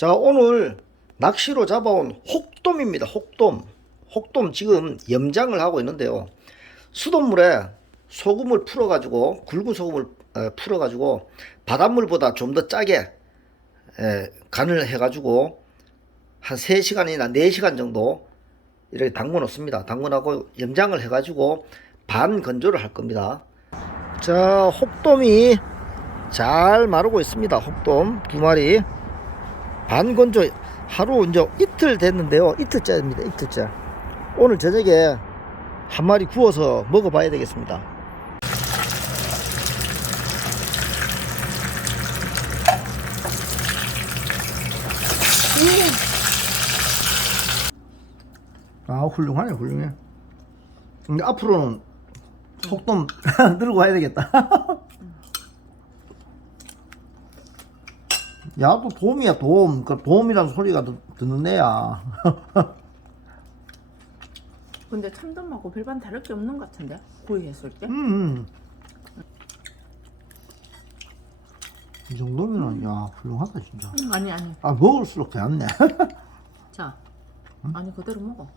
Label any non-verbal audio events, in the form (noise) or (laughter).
자 오늘 낚시로 잡아온 혹돔입니다. 혹돔. 혹돔 지금 염장을 하고 있는데요. 수돗물에 소금을 풀어 가지고 굵은 소금을 어, 풀어 가지고 바닷물보다 좀 더 짜게 에, 간을 해 가지고 한 3시간이나 4시간 정도 이렇게 담궈 놓습니다. 담궈 놓고 염장을 해 가지고 반 건조를 할 겁니다. 자 혹돔이 잘 마르고 있습니다. 혹돔 두 마리 반건조 하루 이제 이틀 됐는데요. 이틀째입니다. 이틀째. 오늘 저녁에 한 마리 구워서 먹어봐야 되겠습니다. 아 훌륭하네 훌륭해. 근데 앞으로는 속돔 들고 (laughs) 가야 되겠다. 야도 돔이야 돔. 그 돔이라는 소리가 듣- 듣는 애야. (laughs) 근데 참돔하고 별반 다를 게 없는 것 같은데 구이 했을 때 음. 이 정도면은 야 훌륭하다 진짜. 음, 아니 아니 아 먹을수록 되었네. (laughs) 자 아니 그대로 먹어